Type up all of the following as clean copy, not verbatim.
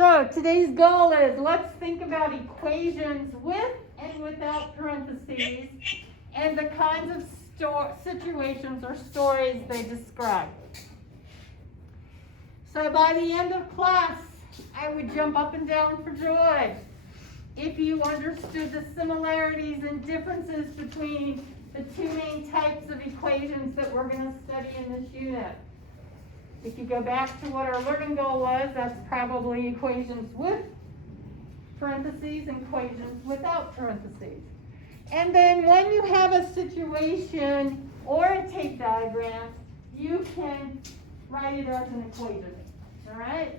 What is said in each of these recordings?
So today's goal is let's think about equations with and without parentheses and the kinds of situations or stories they describe. So by the end of class, I would jump up and down for joy if you understood the similarities and differences between the two main types of equations that we're going to study in this unit. If you go back to what our learning goal was, that's probably equations with parentheses and equations without parentheses. And then when you have a situation or a tape diagram, you can write it as an equation. All right?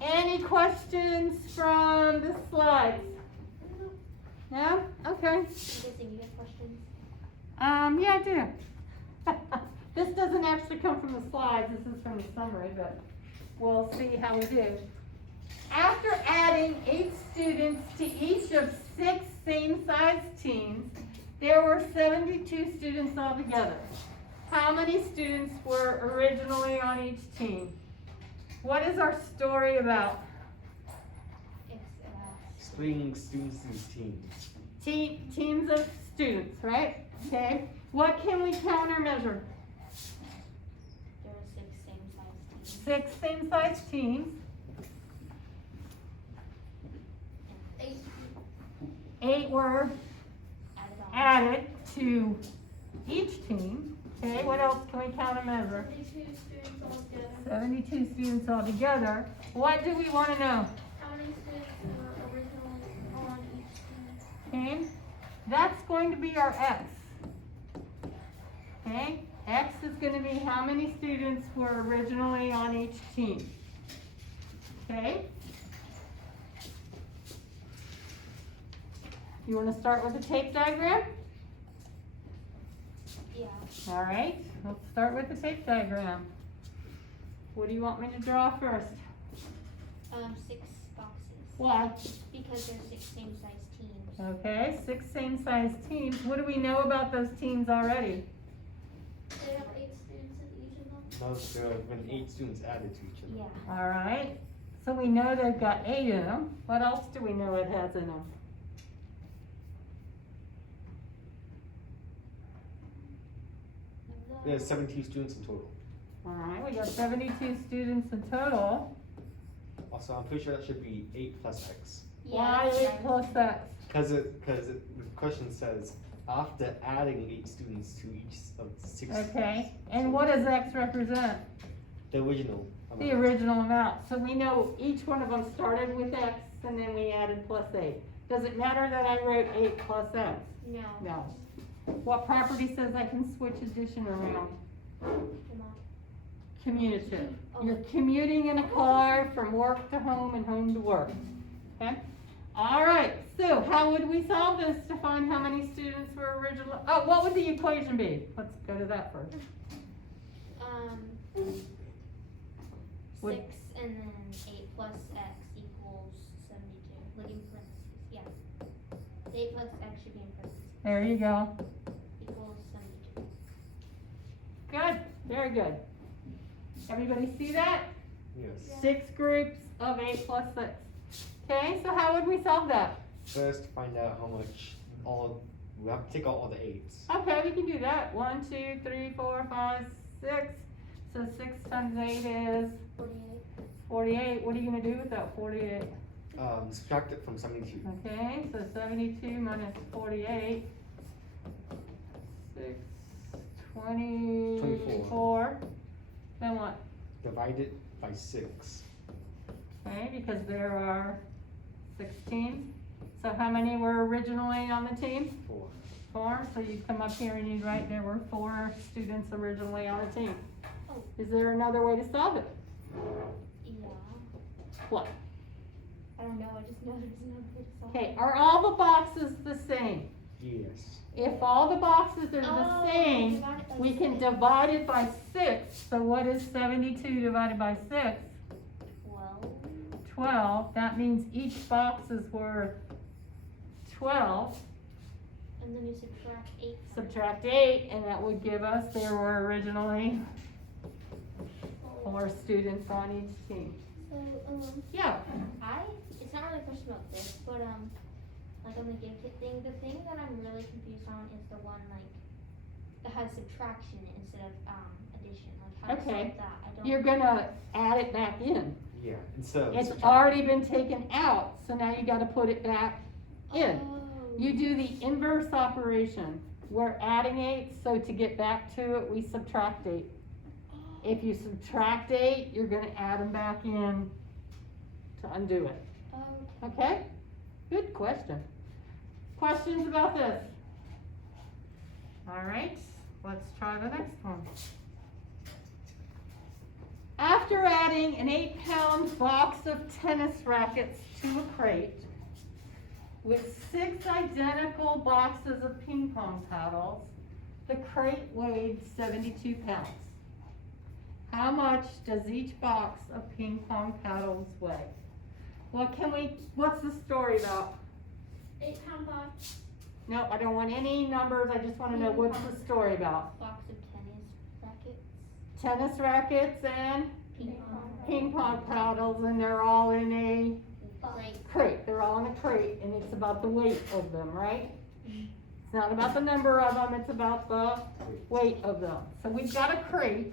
Any questions from the slides? No? Okay. I'm guessing you have questions. Yeah, I do. This doesn't actually come from the slides, this is from the summary, but we'll see how we do. After adding 8 students to each of 6 same-sized teams, there were 72 students altogether. How many students were originally on each team? What is our story about? It's Splitting students into teams. Teams of students, right? Okay. What can we countermeasure? there are 6 same-sized teams. 6 same-sized teams. 8 8 were added on. added to each team. Okay, what else can we countermeasure? 72 students altogether. 72 students altogether. What do we want to know? How many students were originally on each team? Okay, that's going to be our x. Okay, x is going to be how many students were originally on each team. Okay? You want to start with the tape diagram? Yeah. All right, let's start with the tape diagram. What do you want me to draw first? 6 boxes. Why? Because there's 6 same-sized teams. Okay, 6 same-sized teams. What do we know about those teams already? They have 8 students in each of them. No, there have been 8 students added to each other. Yeah. All right, so we know they've got 8 in them. What else do we know it has in them? There's 72 students in total. All right, we got 72 students in total. Also, I'm pretty sure that should be 8 plus x. Why that's 8 right. plus x? Because the question says, after adding 8 students to each of 6. Okay, and what does x represent? The original The amount. original amount. So we know each one of them started with x and then we added plus 8. Does it matter that I wrote 8 plus x? No. No. What property says I can switch addition around? Come on. Commutative. Oh. You're commuting in a car from work to home and home to work. Okay? All right, so how would we solve this to find how many students were originally, oh, what would the equation be? Let's go to that first. 6 and then 8 plus x equals 72. Like in parentheses, yeah. 8 plus x should be in parentheses. There you go. Equals 72. Good, very good. Everybody see that? Yes. 6 groups of 8 plus 6. Okay, so how would we solve that? First, find out how much we have to take out all the 8s. Okay, we can do that. 1, 2, 3, 4, 5, 6. So 6 times 8 is 48. 48. What are you going to do with that 48? Subtract it from 72. Okay, so 72 minus 48. 6, 24. Then what? Divide it by 6. Okay, because there are 16. So how many were originally on the team? 4. 4. So you come up here and you write there were 4 students originally on the team. Oh. Is there another way to solve it? Yeah. What? I don't know. I just know there's no way to solve Okay, it. are all the boxes the same? Yes. If all the boxes are the Oh, same, divide it by we can 6. divide it by 6. So what is 72 divided by 6? 12. 12. That means each box is worth 12. And then you subtract 8 from it. Subtract 8, and that would give us, there were originally 4 students on each team. So, Yeah, it's not really a question about this, but, like on the give kit thing, the thing that I'm really confused on is the one, like, that has subtraction instead of, addition, like, how to Okay. solve that, I don't. you're gonna add it back in. Yeah, instead of It's subtract- already been taken out, so now you gotta put it back in. Oh. You do the inverse operation. We're adding 8, so to get back to it, we subtract 8. If you subtract 8, you're gonna add them back in to undo it. Okay? Good question. Questions about this? All right, let's try the next one. After adding an 8-pound box of tennis rackets to a crate with 6 identical boxes of ping pong paddles, the crate weighed 72 pounds. How much does each box of ping pong paddles weigh? What's the story about? 8-pound box. No, I don't want any numbers, I just wanna know what's the story about. Box of tennis rackets. Tennis rackets and Ping pong. ping pong paddles, and they're all in a Right. crate, they're all in a crate, and it's about the weight of them, right? It's not about the number of them, it's about the weight of them. So we've got a crate.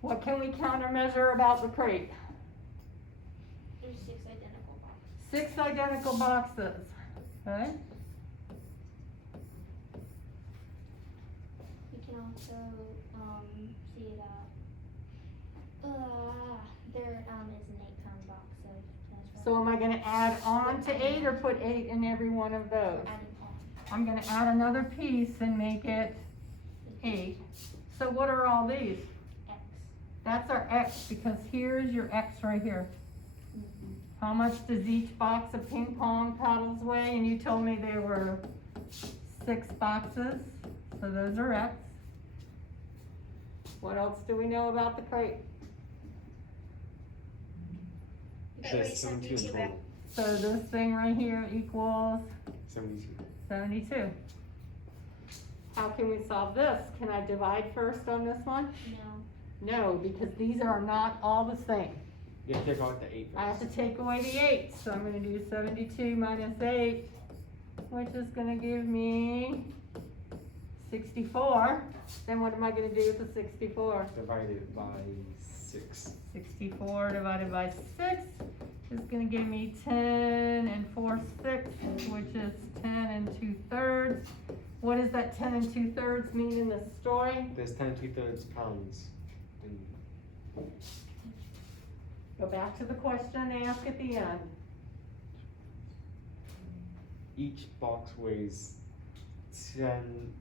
What can we countermeasure about the crate? There's 6 identical boxes. 6 identical boxes, okay? We can also, see that, there, is an 8-pound box of tennis rackets. So am I gonna add on to 8 or put 8 in every one of those? We're adding on. I'm gonna add another piece and make it 8. So what are all these? X. That's our X, because here's your X right here. How much does each box of ping pong paddles weigh? And you told me there were 6 boxes, so those are X. What else do we know about the crate? There's 72 in total. So this thing right here equals 72. 72. How can we solve this? Can I divide first on this one? No. No, because these are not all the same. You have to take out the 8 I have to first. take away the 8, so I'm gonna do 72 minus 8, which is gonna give me 64. Then what am I gonna do with the 64? Divided by 6. 64 divided by 6 is gonna give me 10 and 4/6, which is 10 2/3. What does that 10 2/3 mean in the story? There's 10 2/3 pounds. In, Go back to the question they ask at the end. each box weighs 10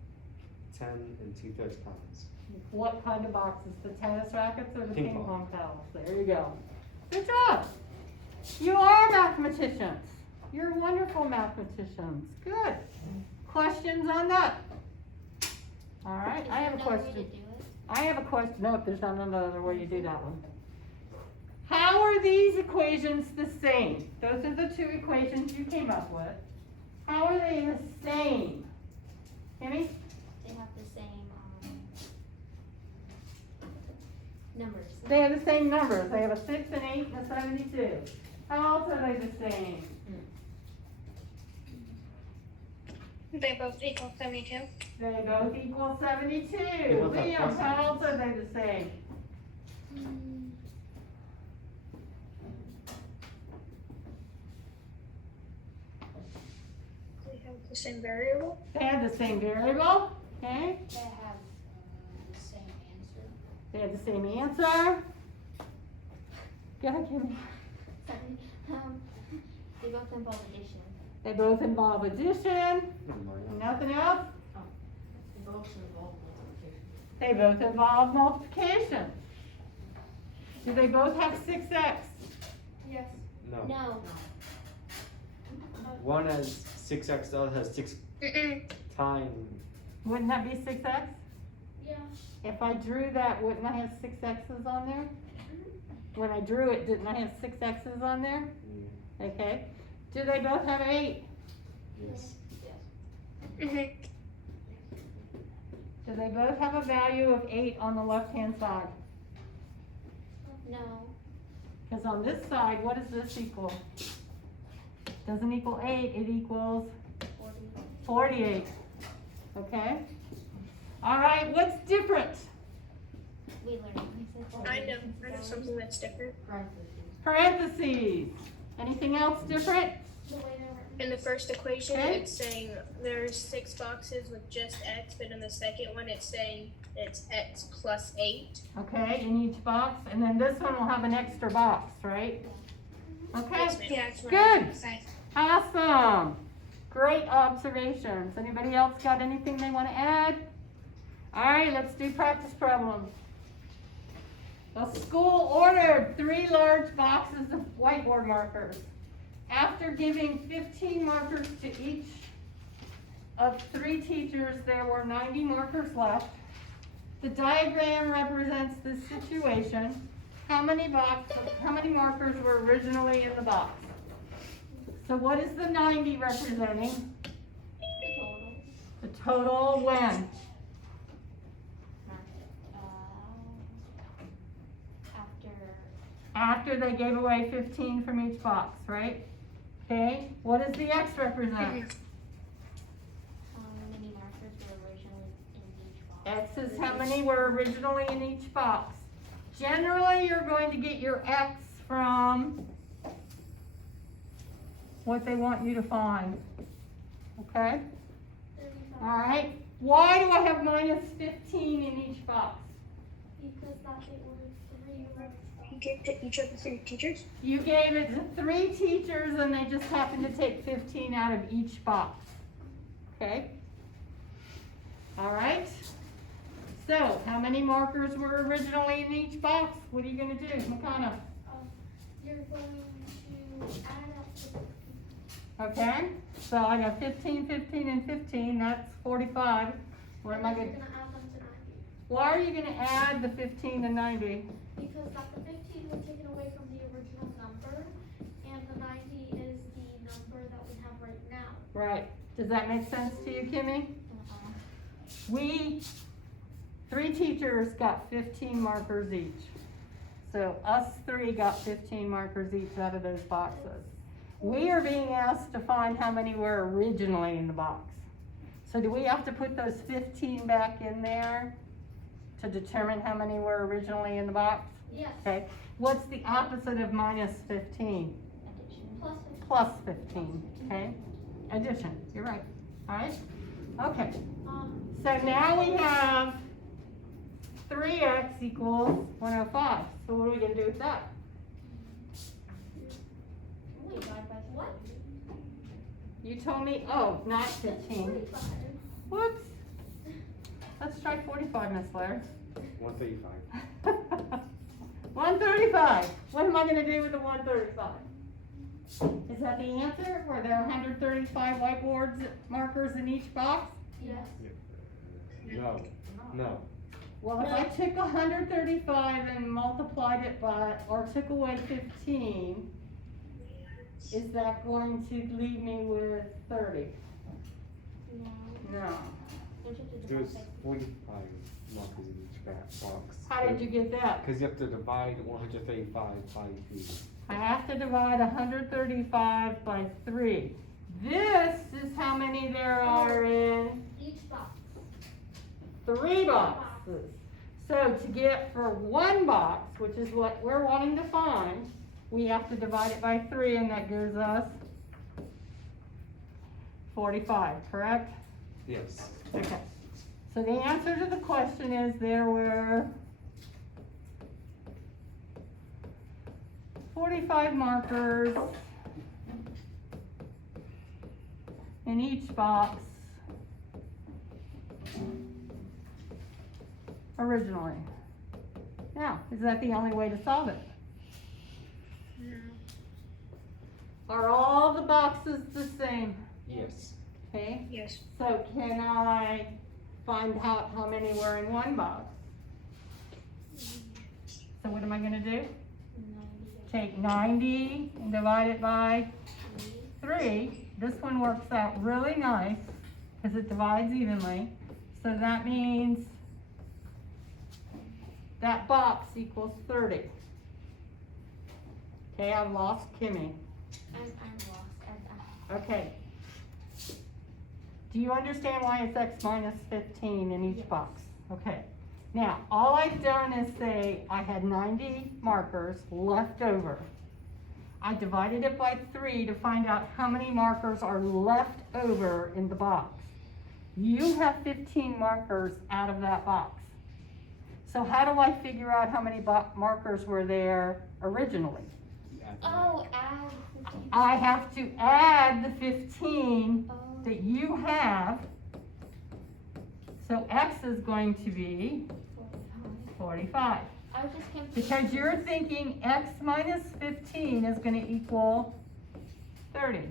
2/3 pounds. What kind of boxes? The tennis rackets or the Ping ping pong. pong paddles? There you go. Good job. You are mathematicians. You're wonderful mathematicians. Good. Questions on that? All right, Is I have a there another way question. to do it? I have a question. No, there's not another way you do that one. How are these equations the same? Those are the 2 equations you came up with. How are they the same? Amy? They have the same, numbers. They have the same numbers. They have a 6, an 8, and a 72. How else are they the same? They both equal 72. They both equal 72. both have Liam, plus how else are they the same? They have the same variable. They have the same variable, okay? They have, the same answer. They have the same answer. Go ahead, Kimmy. They both involve addition. They both involve addition. Never mind. Nothing else? They both involve multiplication. They both involve multiplication. Do they both have 6x? Yes. No. No. One has 6x, the other has 6 times. Wouldn't that be 6x? Yeah. If I drew that, wouldn't I have 6 x's on there? When I drew it, didn't I have 6 x's on there? Okay. Do they both have 8? Yes. Mm-hmm. Do they both have a value of 8 on the left-hand side? No. Because on this side, what does this equal? Doesn't equal 8, it equals 48. Okay? All right, what's different? We learned. I know something that's different. Parentheses. Anything else different? In the first equation, Okay. it's saying there's 6 boxes with just x, but in the second one, it's saying it's x plus 8. Okay, in each box, and then this one will have an extra box, right? Okay, Yes, ma'am. Yeah, good. Awesome. Great observations. Anybody else got anything they want to add? All right, let's do practice problems. The school ordered 3 large boxes of whiteboard markers. After giving 15 markers to each of 3 teachers, there were 90 markers left. The diagram represents this situation. How many markers were originally in the box? So what is the 90 representing? The total when? After they gave away 15 from each box, right? Okay, what does the X represent? Many markers were originally in each box. X is how many were originally in each box. Generally, you're going to get your X from what they want you to find. Okay? All right. Why do I have minus 15 in each box? Because that it was 3 You gave to each of the 3 teachers? You gave it to 3 teachers and they just happened to take 15 out of each box. Okay? All right. So, how many markers were originally in each box? What are you going to do, Makana? You're going to add up the Okay? So I got 15, 15, and 15. That's 45. What am I going to? add them to 90. Why are you going to add the 15 to 90? Because that the 15 was taken away from the original number, and the 90 is the number that we have right now. Right. Does that make sense to you, Kimmy? We, 3 teachers got 15 markers each. So us 3 got 15 markers each out of those boxes. We are being asked to find how many were originally in the box. So do we have to put those 15 back in there to determine how many were originally in the box? Yes. Okay. What's the opposite of minus 15? Addition. Plus 15, okay? Addition, you're right. All right? Okay. So now we have 3x equals 105. So what are we going to do with that? Only divide by what? You told me, oh, not 15. 45. Whoops. Let's try 45, Miss Blair. 135. 135. What am I going to do with the 135? Is that the answer? Were there 135 whiteboards markers in each box? Yes. No. No. Well, if I took 135 and multiplied it by, or took away 15, is that going to leave me with 30? No. No. There's 45 markers in each box. How did you get that? Because you have to divide 135 by 3. I have to divide 135 by 3. This is how many there are in Each box. 3 boxes. So to get for 1 box, which is what we're wanting to find, we have to divide it by 3, and that gives us 45, correct? Yes. Okay. So the answer to the question is there were 45 markers in each box originally. Now, is that the only way to solve it? No. Are all the boxes the same? Yes. Okay, Yes. so can I find out how many were in 1 box? So what am I gonna do? 90. Take 90 and divide it by 3. This one works out really nice because it divides evenly. So that means that box equals 30. Okay, I've lost Kimmy. I'm lost. Okay. Do you understand why it's x minus 15 in each Yes. box? Okay. Now, all I've done is say I had 90 markers left over. I divided it by 3 to find out how many markers are left over in the box. You have 15 markers out of that box. So how do I figure out how many markers were there originally? Oh, add 15. I have to add the 15 Oh. that you have. So x is going to be 45. I was just confused. Because you're thinking x minus 15 is going to equal 30.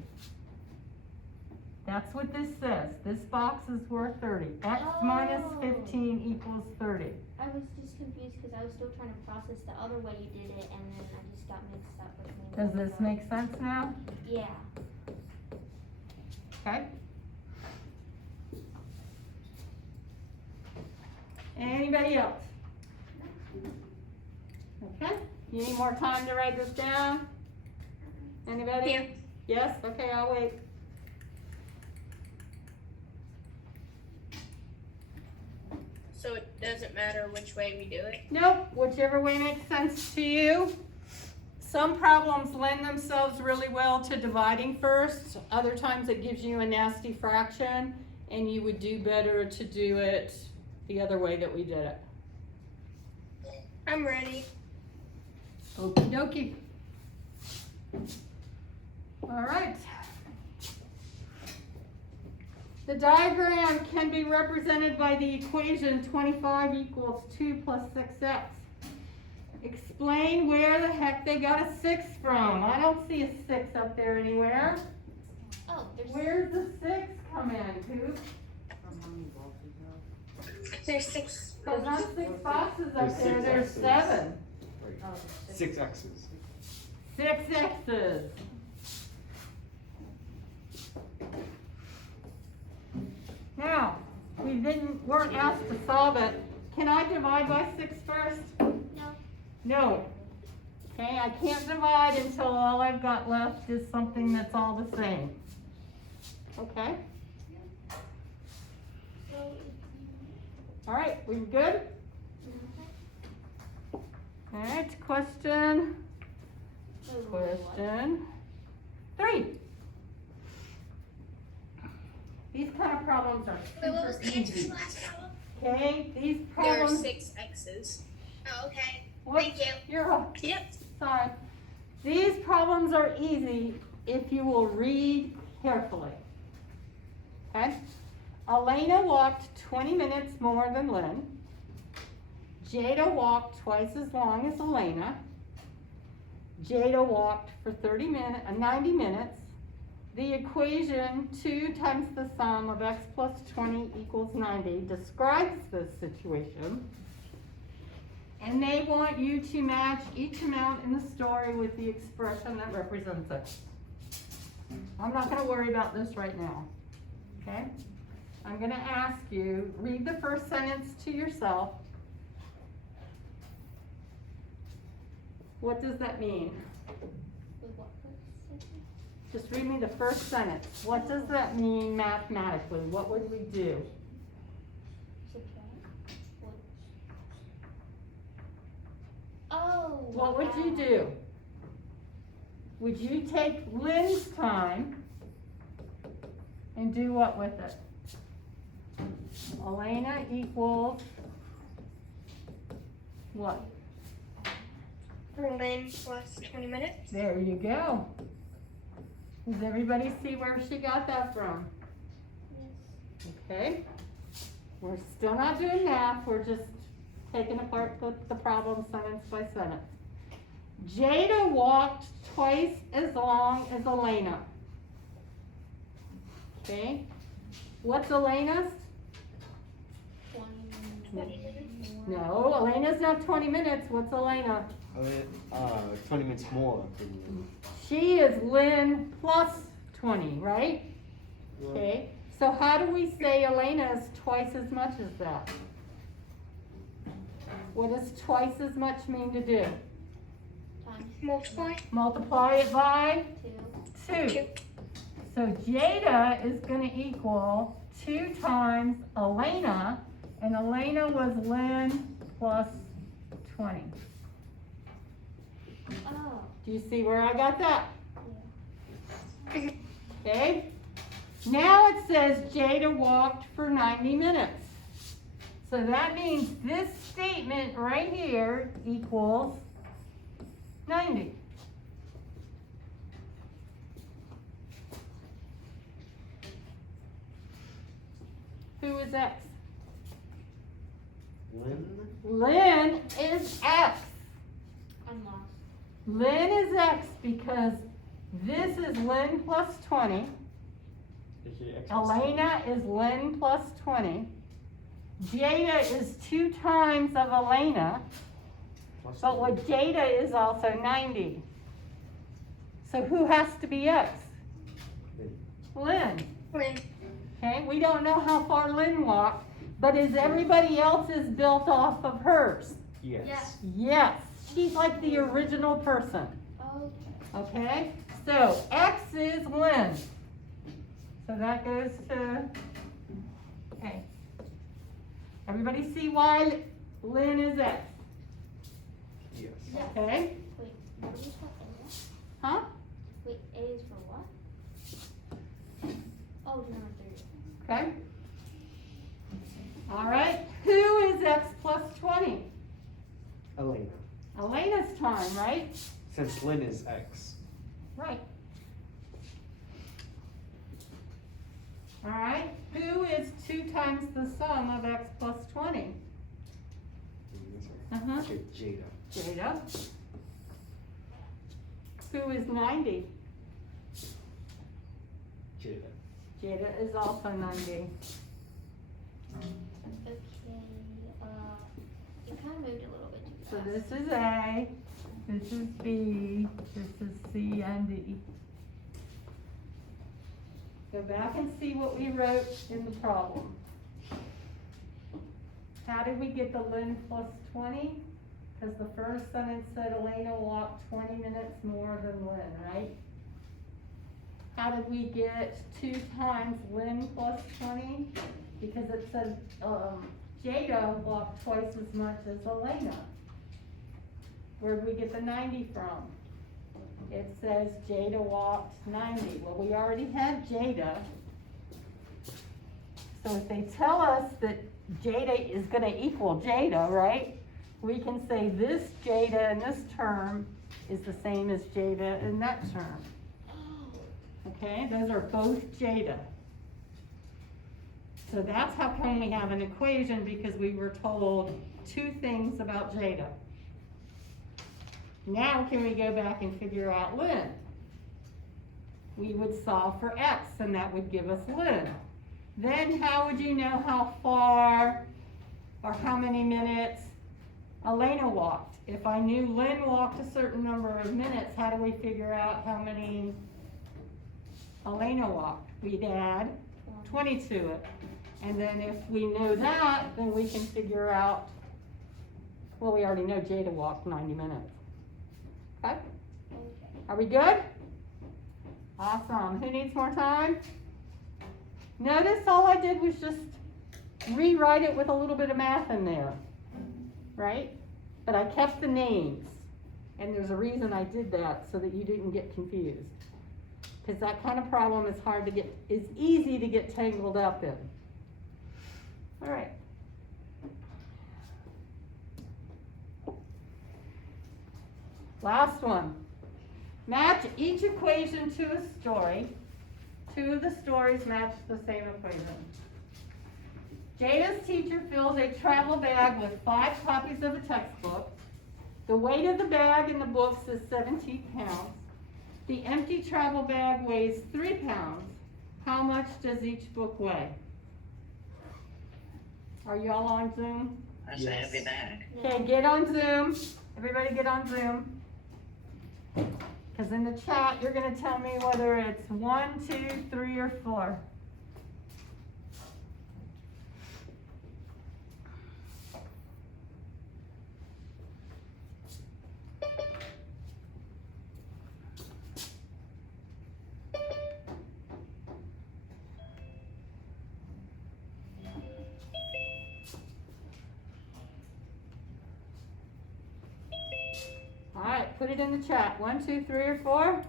That's what this says. This box is worth 30. X minus Oh. 15 equals 30. I was just confused because I was still trying to process the other way you did it, and then I just got mixed up between. Does both this of them. make sense now? Yeah. Okay. Anybody else? Okay, you need more time to write this down? Anybody? Yeah. Yes? Okay, I'll wait. So it doesn't matter which way we do it. Nope, whichever way makes sense to you. Some problems lend themselves really well to dividing first. Other times it gives you a nasty fraction, and you would do better to do it the other way that we did it. I'm ready. Okie dokie. All right. The diagram can be represented by the equation 25 equals 2 plus 6x. Explain where the heck they got a 6 from. I don't see a 6 up there anywhere. Oh, there's. Where's the 6 come in, Coop? There's 6. There's not 6 boxes up There's there, 6 there's X's. 7. Right. 6 X's. 6 X's. Now, weren't asked to solve it. Can I divide by 6 first? No. No. Okay, I can't divide until all I've got left is something that's all the same. Okay? All right, we good? All right, question 3. These kind of problems are Wait, what was super the answer to easy. the last problem? Okay, these There are problems. 6 X's. Oh, okay. Whoops, Thank you. You're welcome. Yep. Sorry. These problems are easy if you will read carefully. Okay? Elena walked 20 minutes more than Lynn. Jada walked twice as long as Elena. Jada walked for 90 minutes. The equation 2 times the sum of x plus 20 equals 90 describes this situation. And they want you to match each amount in the story with the expression that represents it. I'm not going to worry about this right now. Okay? I'm going to ask you, read the first sentence to yourself. What does that mean? Wait, what first? Just read me the first sentence. What does that mean mathematically? What would we do? Subtract? What? Oh. What would you do? Would you take Lynn's time and do what with it? Elena equals what? Lynn plus 20 minutes. There you go. Does everybody see where she got that from? Yes. Okay. We're still not doing math, we're just taking apart the problem sentence by sentence. Jada walked twice as long as Elena. Okay. What's Elena's? 20 minutes. No, Elena's not 20 minutes. What's Elena? 20 minutes more than Lynn. She is Lynn plus 20, right? Okay. So how do we say Elena is twice as much as that? What does twice as much mean to do? Times Multiply. Multiply it by 2. 2. So Jada is gonna equal 2 times Elena, and Elena was Lynn plus 20. Oh, Do you see where I got that? yeah. Okay? Now it says Jada walked for 90 minutes. So that means this statement right here equals 90. Who is X? Lynn? Lynn is X. I'm lost. Lynn is X because this is Lynn plus 20. AKA X plus 20. Elena is Lynn plus 20. Jada is 2 times of Elena, Plus but 20. what Jada is also 90. So who has to be X? Lynn. Lynn. Okay, we don't know how far Lynn walked, but is everybody else's built off of hers? Yes. Yeah. Yes, she's like the original person. Okay. Okay, so X is Lynn. So that goes to, okay. Everybody see why Lynn is X, Yes. Yeah. okay? Wait, what is that? Huh? Wait, A is for what? Oh, number 3. Okay. All right, who is X plus 20? Elena. Elena's time, right? Since Lynn is X. Right. All right, who is 2 times the sum of X plus 20? Uh-huh. Okay, Jada. Jada. Who is 90? Jada. Jada is also 90. Okay, it kind of moved a little bit too So fast. this is A, this is B, this is C and D. Go back and see what we wrote in the problem. How did we get the Lynn plus 20? Because the first sentence said Elena walked 20 minutes more than Lynn, right? How did we get 2 times Lynn plus 20? Because it said Jada walked twice as much as Elena. Where'd we get the 90 from? It says Jada walked 90. Well, we already had Jada. So if they tell us that Jada is gonna equal Jada, right? We can say this Jada in this term is the same as Jada in that term. Okay, those are both Jada. So that's how come we have an equation, because we were told 2 things about Jada. Now can we go back and figure out Lynn? We would solve for X and that would give us Lynn. Then how would you know how far or how many minutes Elena walked? If I knew Lynn walked a certain number of minutes, how do we figure out how many Elena walked? We'd add 20 to it. And then if we know that, then we can figure out, well, we already know Jada walked 90 minutes. Okay? Are we good? Awesome. Who needs more time? Notice all I did was just rewrite it with a little bit of math in there, right? But I kept the names. And there's a reason I did that, so that you didn't get confused. Because that kind of problem is easy to get tangled up in. All right. Last one. Match each equation to a story. 2 of the stories match the same equation. Jada's teacher fills a travel bag with 5 copies of a textbook. The weight of the bag in the books is 17 pounds. The empty travel bag weighs 3 pounds. How much does each book weigh? Are you all on Zoom? That's a heavy bag. Okay, get on Zoom. Everybody get on Zoom. Because in the chat, you're going to tell me whether it's 1, 2, 3, or 4. put it in the chat. 1, 2, 3, or 4?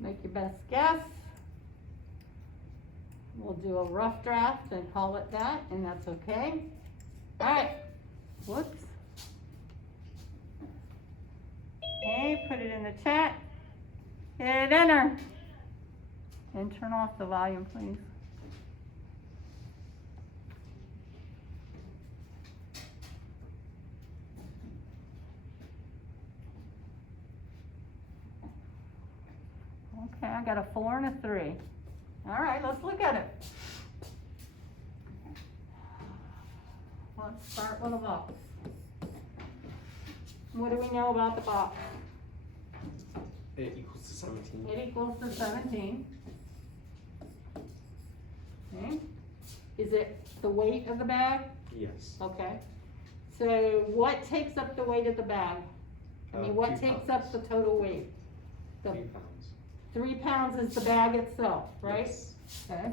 Make your best guess. We'll do a rough draft and call it that, and that's okay. All right. Whoops. Okay, put it in the chat. Hit enter. And turn off the volume, please. Okay, I got a 4 and a 3. All right, let's look at it. Let's start with a box. What do we know about the box? It equals to 17. It equals to 17. Okay. Is it the weight of the bag? Yes. Okay. So what takes up the weight of the bag? I mean, what 3 takes up the pounds. total weight? 3 pounds. 3 pounds is the bag itself, right? Yes. Okay.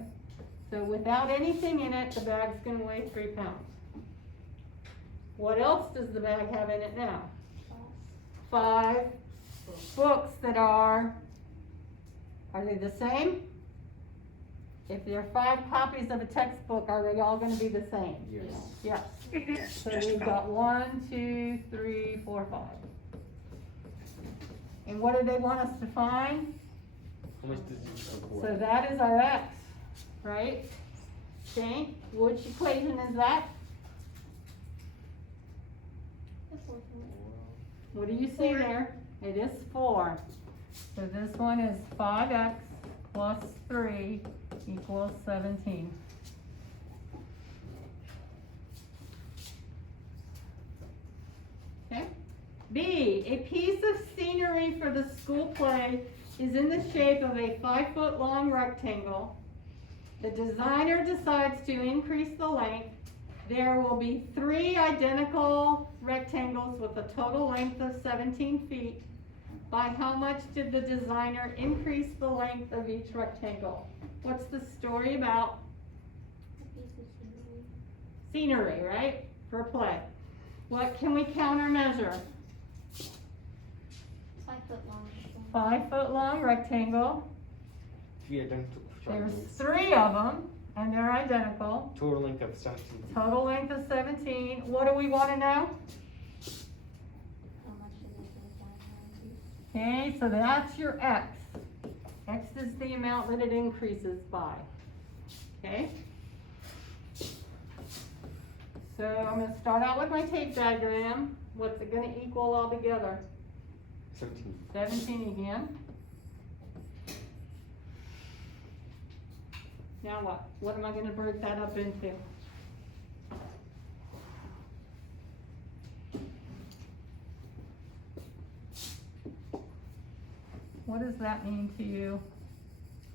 So without anything in it, the bag's gonna weigh 3 pounds. What else does the bag have in it now? 5 books that are they the same? If there are 5 copies of a textbook, are they all gonna be the same? Yes. Yes. So we've got 1, 2, 3, 4, 5. And what do they want us to find? How much did you support? So that is our x, right? Okay, which equation is that? The fourth one. What do you see there? It is 4. So this one is 5x plus 3 equals 17. Okay. B, a piece of scenery for the school play is in the shape of a 5-foot long rectangle. The designer decides to increase the length. There will be 3 identical rectangles with a total length of 17 feet. By how much did the designer increase the length of each rectangle? What's the story about? A piece of scenery. Scenery, right? For play. What can we countermeasure? 5 foot long. 5-foot long rectangle. 3 identical There's triangles. 3 of them, and they're identical. Total length of 17 feet. Total length of 17. What do we want to know? How much did the designer increase? Okay, so that's your x. X is the amount that it increases by. Okay? So I'm going to start out with my tape diagram. What's it going to equal all together? 17. 17 again. Now what? What am I going to break that up into? What does that mean to you?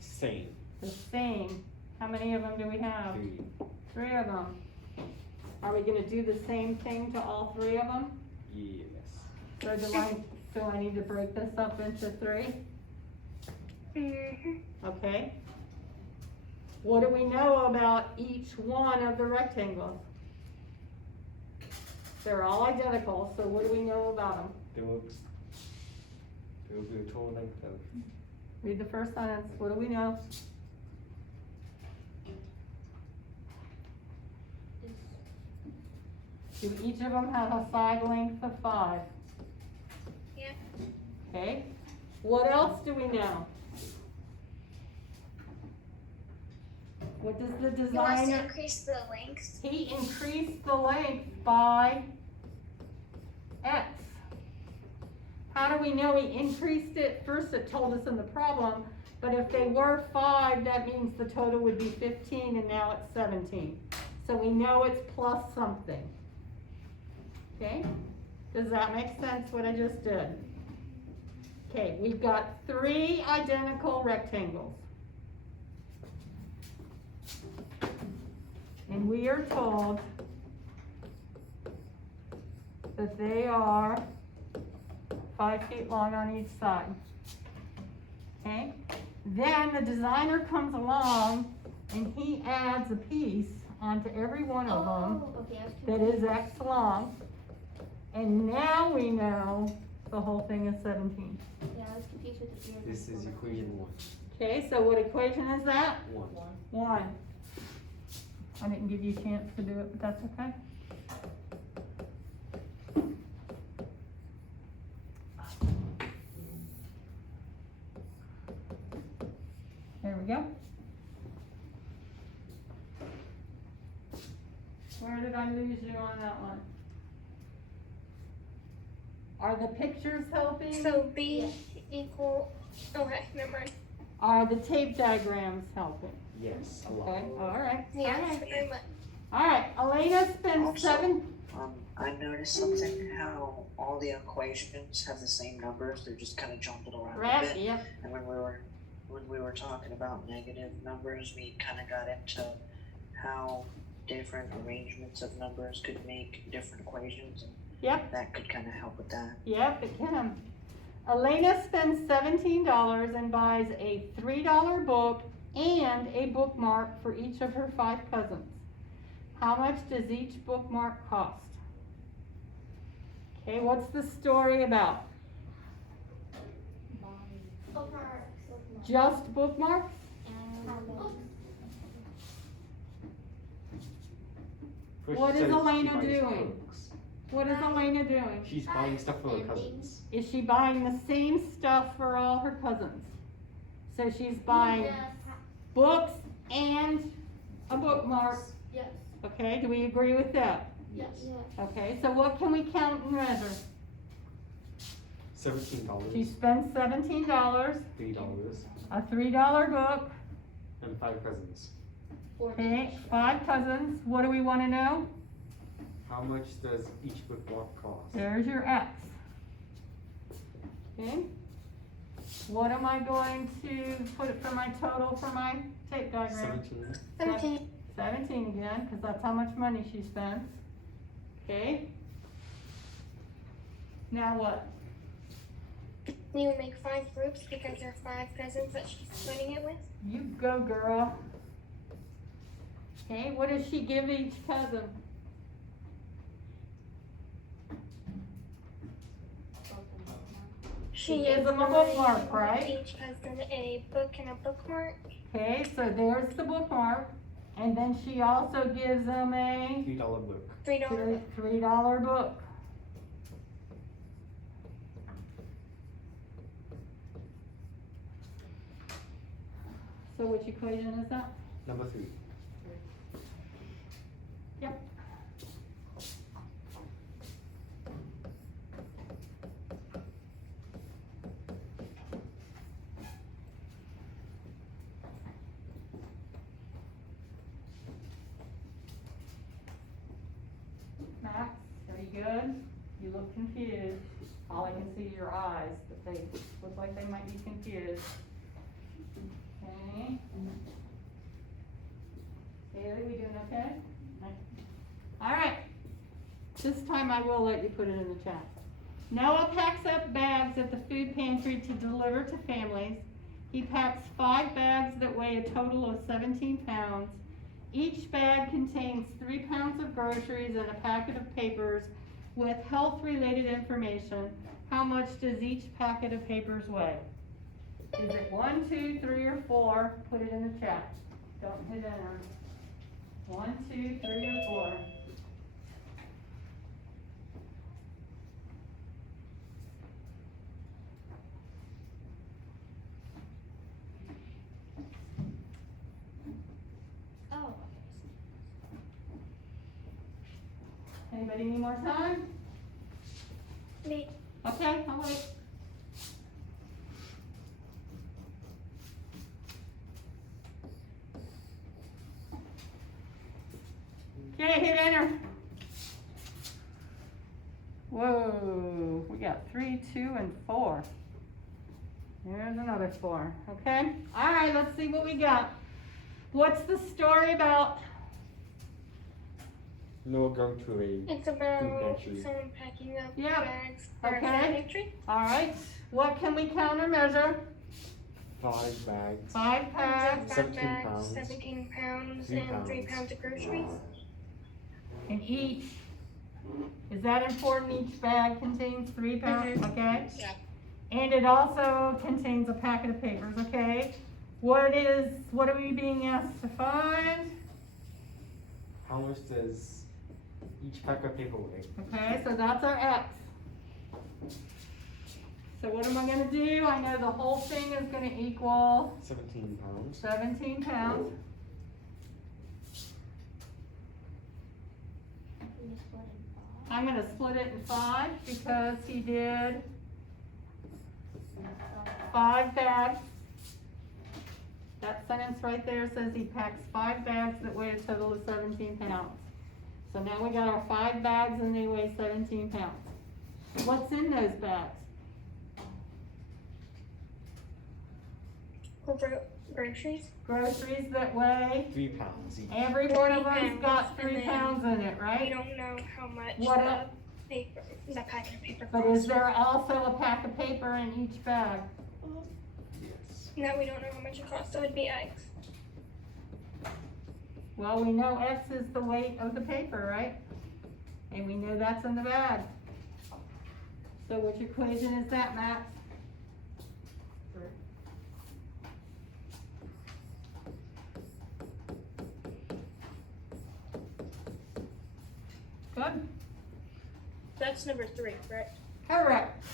Same. The same. How many of them do we have? 3. 3 of them. Are we gonna do the same thing to all 3 of them? Yes. So I need to break this up into 3? Okay. What do we know about each one of the rectangles? They're all identical, so what do we know about them? There will be a total length of Read the first sentence. What do we know? Do each of them have a side length of 5? Yeah. Okay. What else do we know? What does the He wants to designer? increase the length. He increased the length by x. How do we know he increased it? First it told us in the problem, but if they were 5, that means the total would be 15 and now it's 17. So we know it's plus something. Okay? Does that make sense what I just did? Okay, we've got 3 identical rectangles. And we are told that they are 5 feet long on each side. Okay, then the designer comes along and he adds a piece onto every one of them Oh, okay, I was that confused. is X long. And now we know the whole thing is 17. Yeah, I was confused with the zero. This is equation 1. Okay, so what equation is that? 1. 1. I didn't give you a chance to do it, but that's okay. There we go. Where did I lose you on that one? Are the pictures helping? So B equal, okay, never mind. Are the tape diagrams helping? Yes, a lot. Okay, alright, Yeah, alright. very much. Alright, Elena spends Also- I noticed something, how all the equations have the same numbers, they're just kind of jumbled around a Right, bit. yep, And when we were talking about negative numbers, we kind of got into how different arrangements of numbers could make different equations, and yep, that could kind of help with that. yep, it can. Elena spends $17 and buys a $3 book and a bookmark for each of her 5 cousins. How much does each bookmark cost? Okay, what's the story about? Bookmarks. Just bookmarks? First What she is said Elena she buys doing? books. What is Elena doing? She's buying stuff for her cousins. Is she buying the same stuff for all her cousins? So she's buying books and a bookmark. Yes. Okay, do we agree with that? Yes. Okay, so what can we count and measure? $17, She spends $17, $3, a $3 book, and 5 cousins. okay, 5 cousins. What do we want to know? How much does each bookmark cost? There's your X. Okay. What am I going to put it for my total for my tape diagram? 17. 17 again, because that's how much money she spends. Okay. Now what? You would make 5 groups because there are 5 cousins that she's splitting it with. You go, girl. Okay, what does she give each cousin? She gives them a bookmark, right? Each cousin a book and a bookmark. Okay, so there's the bookmark, and then she also gives them a $3 book. $3. $3 book. So which equation is that? Number 3. Yep. Max, are you good? You look confused. All I can see is your eyes, but they look like they might be confused. Okay. Haley, we doing okay? All right. This time I will let you put it in the chat. Noah packs up bags at the food pantry to deliver to families. He packs 5 bags that weigh a total of 17 pounds. Each bag contains 3 pounds of groceries and a packet of papers with health-related information. How much does each packet of papers weigh? Is it 1, 2, 3, or 4? Put it in the chat. Don't hit enter. 1, 2, 3, or 4. Oh. Anybody need more time? Me. Okay, I'll wait. Okay, hit enter. Whoa, we got 3, 2, and 4. Here's another 4, okay? All right, let's see what we got. What's the story about? No, going to a It's about pantry. someone packing up Yeah. bags for a Okay. pantry. All right, what can we count or measure? 5 bags. 5 bags, 17 bags, pounds. 17 pounds, 3 and 3 pounds. pounds of groceries. and each, is that important? Each bag contains 3 pounds, okay? Yeah. And it also contains a packet of papers, okay? What are we being asked to find? How much does each pack of paper weigh? Okay, so that's our X. So what am I gonna do? I know the whole thing is gonna equal 17 pounds. 17 pounds. We just split in 5. I'm gonna split it in 5 because he did 5 bags. That sentence right there says he packs 5 bags that weigh a total of 17 pounds. So now we got our 5 bags and they weigh 17 pounds. What's in those bags? Groceries. Groceries that weigh, 3 pounds each. every one of 3 them's got pounds, 3 and then pounds in it, We right? don't know how much What the up? paper, the packet of paper But costs. is there also a pack of paper in each bag? Yes. No, we don't know how much it costs, so it'd be X. Well, we know X is the weight of the paper, right? And we know that's in the bag. So which equation is that, Matt? Good. That's number 3, correct? Correct.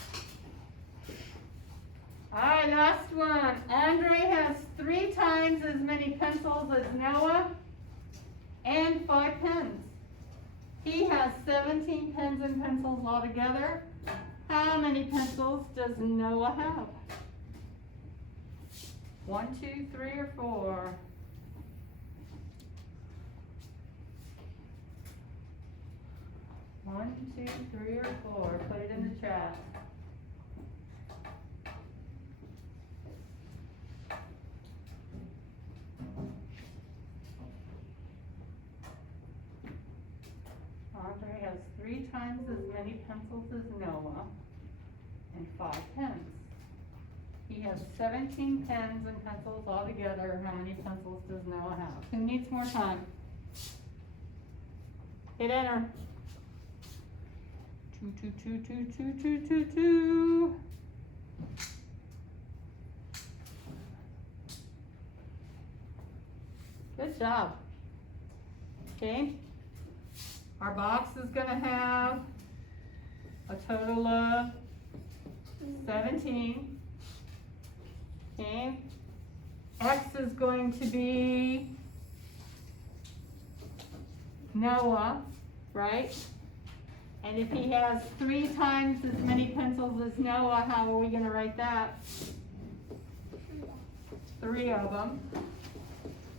Alright, last one. Andre has 3 times as many pencils as Noah and 5 pens. He has 17 pens and pencils altogether. How many pencils does Noah have? 1, 2, 3, or 4? One, 2, 3, or 4. Put it in the chat. Andre has 3 times as many pencils as Noah and 5 pens. He has 17 pens and pencils altogether. How many pencils does Noah have? Who needs more time? Hit enter. 2, 2, 2, 2, 2, 2, 2, 2. Good job. Okay. Our box is gonna have a total of 17. Okay. X is going to be Noah, right? And if he has 3 times as many pencils as Noah, how are we gonna write that? 3 of them.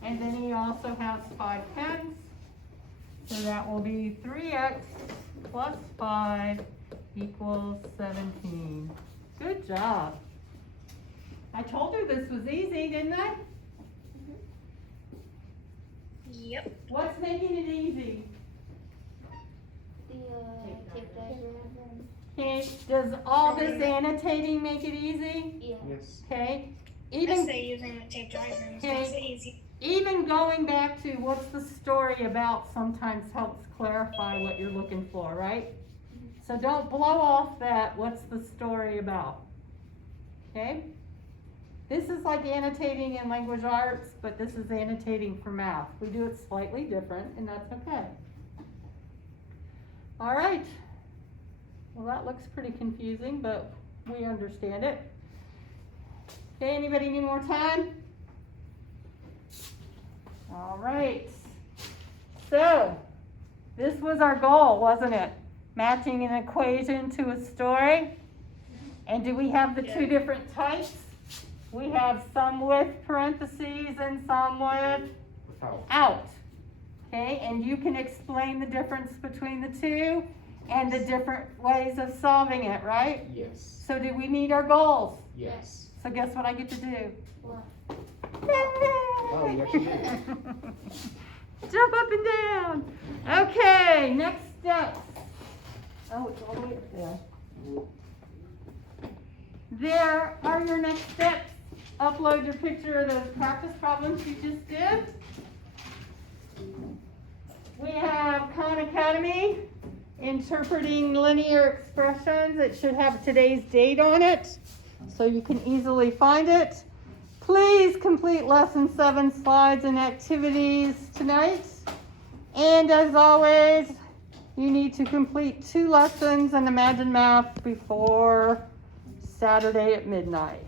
And then he also has 5 pens. So that will be 3x plus 5 equals 17. Good job. I told her this was easy, didn't I? Yep. What's making it easy? The tape diagram. Okay, does all this annotating make it easy? Yeah. Yes. Okay, I even say using the tape diagrams Okay. makes it easy. even going back to what's the story about sometimes helps clarify what you're looking for, right? So don't blow off that, what's the story about? Okay? This is like annotating in language arts, but this is annotating for math. We do it slightly different, and that's okay. All right. Well, that looks pretty confusing, but we understand it. Okay, anybody need more time? All right. So, this was our goal, wasn't it? Matching an equation to a story. And do we have the 2 different types? We have some with parentheses and some with out. Okay, and you can explain the difference between the 2 and the different ways of solving it, right? Yes. So did we meet our goals? Yes. So guess what I get to do? What? Oh, you actually did. Jump up and down. Okay, steps. Oh, it's all the way up there. There are your next steps. Upload your picture of those practice problems you just did. We have Khan Academy, interpreting linear expressions. It should have today's date on it, so you can easily find it. Please complete lesson 7 slides and activities tonight. And as always, you need to complete 2 lessons in Imagine Math before Saturday at midnight.